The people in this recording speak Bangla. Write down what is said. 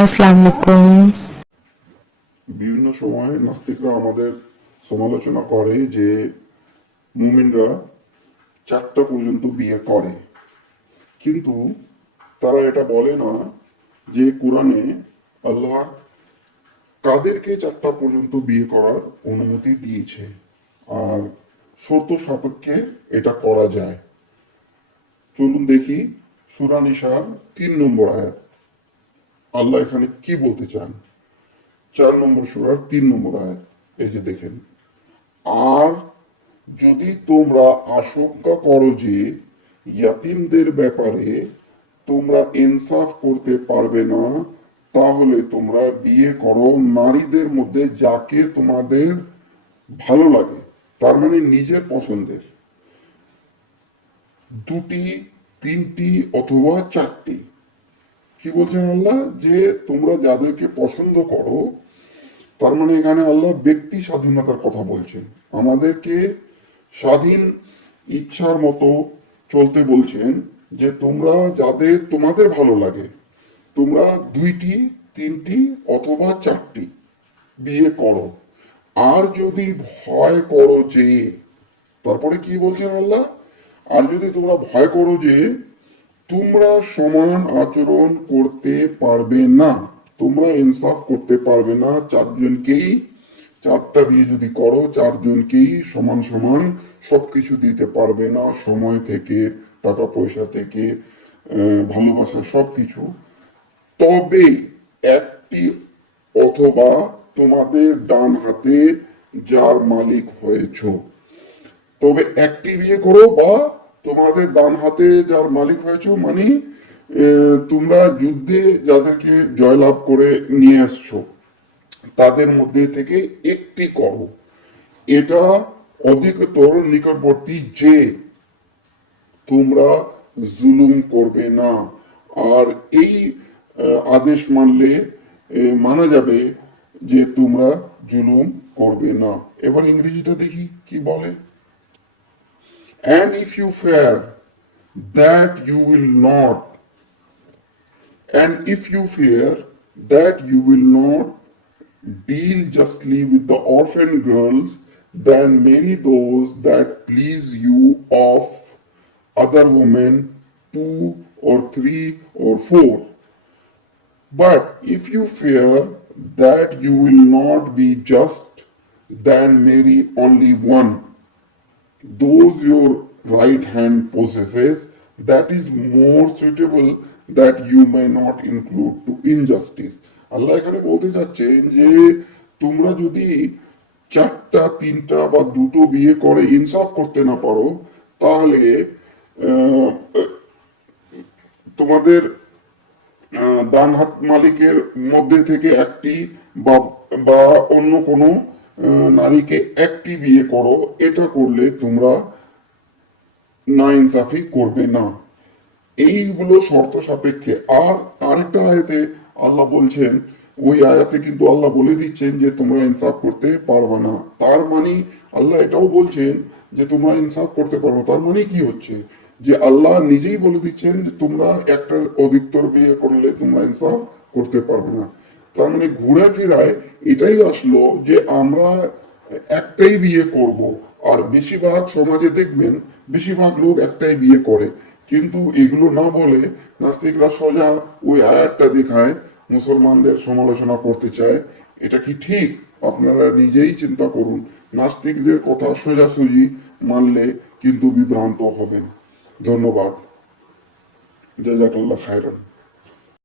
আসসালামু আলাইকুম। বিভিন্ন সময় নাস্তিকরা আমাদের সমালোচনা করে যে মুমিনরা 4টা পর্যন্ত বিয়ে করে, কিন্তু তারা এটা বলে না যে কোরআনে আল্লাহ কাদেরকে 4টা পর্যন্ত বিয়ে করার অনুমতি দিয়েছে আর শর্ত সাপেক্ষে এটা করা যায়। চলুন দেখি সূরা নিসার 3 নম্বর আয়াত। আল্লাহ এখানে কি বলতে চান? 4 নম্বর সূরার 3 নম্বর আয়াত, এই যে দেখেন, আর যদি তোমরা আশঙ্কা করো যে ইয়াতিমদের ব্যাপারে তোমরা ইনসাফ করতে পারবে না, তাহলে তোমরা বিয়ে করো নারীদের মধ্যে যাকে তোমাদের ভালো লাগে, তার মানে নিজের পছন্দের, 2টি 3টি অথবা 4টি। কি বলছেন আল্লাহ? যে তোমরা যাদেরকে পছন্দ করো, তার মানে এখানে আল্লাহ ব্যক্তি স্বাধীনতার কথা বলছেন, আমাদেরকে স্বাধীন ইচ্ছার মতো চলতে বলছেন। যে তোমরা যাদের তোমাদের ভালো লাগে তোমরা 2টি 3টি অথবা 4টি বিয়ে করো। আর যদি ভয় করো যে, তারপরে কি বলছেন আল্লাহ, আর যদি তোমরা ভয় করো যে তোমরা সমান আচরণ করতে পারবে না, তোমরা ইনসাফ করতে পারবে না, 4জনকেই 4টা বিয়ে যদি করো 4জনকেই সমান সমান সবকিছু দিতে পারবে না, সময় থেকে, টাকা পয়সা থেকে, ভালোবাসা সবকিছু, তবে একটি অথবা তোমাদের ডান হাতে যার মালিক হয়েছো, তবে একটি বিয়ে করো বা তোমাদের ডান হাতে যার মালিক হয়েছো, মানে তোমরা যুদ্ধে যাদেরকে জয়লাভ করে নিয়ে আসছো তাদের মধ্যে থেকে একটি করো। এটা অধিকতর নিকটবর্তী যে তোমরা জুলুম করবে না। আর এই আদেশ মানলে মানা যাবে যে তোমরা জুলুম করবে না। এবার ইংরেজিটা দেখি কি বলে। And if you fear that you will not, and if you fear that you will not deal justly with the orphan girls, then marry those that please you of other women, 2 or 3 or 4. But if you fear that you will not be just, then marry only one, those your right hand possesses, that is more suitable, that you may not include to injustice. আল্লাহ এখানে বলতে চাচ্ছেন যে তোমরা যদি 4টা 3টা বা 2টো বিয়ে করে ইনসাফ করতে না পারো, তাহলে তোমাদের ডান হাত মালিকের মধ্যে থেকে একটি বা বা অন্য কোনো নারীকে একটি বিয়ে করো। এটা করলে তোমরা না ইনসাফি করবে না। এইগুলো শর্ত সাপেক্ষে। আর আরেকটা আয়াতে আল্লাহ বলছেন, ওই আয়াতে কিন্তু আল্লাহ বলে দিচ্ছেন যে তোমরা ইনসাফ করতে পারবে না। তার মানে আল্লাহ এটাও বলছেন যে তোমরা ইনসাফ করতে পারবে। তার মানে কি হচ্ছে যে আল্লাহ নিজেই বলে দিচ্ছেন যে তোমরা একটা অধিকতর বিয়ে করলে তোমরা ইনসাফ করতে পারবে না। তার মানে ঘুরে ফিরায় এটাই আসলো যে আমরা একটাই বিয়ে করব। আর বেশিরভাগ সমাজে দেখবেন বেশিরভাগ লোক একটাই বিয়ে করে, কিন্তু এগুলো না বলে নাস্তিকরা সোজা ওই আয়াতটা দেখায়, মুসলমানদের সমালোচনা করতে চায়। এটা কি ঠিক? আপনারা নিজেই চিন্তা করুন। নাস্তিকদের কথা সোজাসুজি মানলে কিন্তু বিভ্রান্ত হবেন। ধন্যবাদ। জাযাকাল্লাহ খায়রান।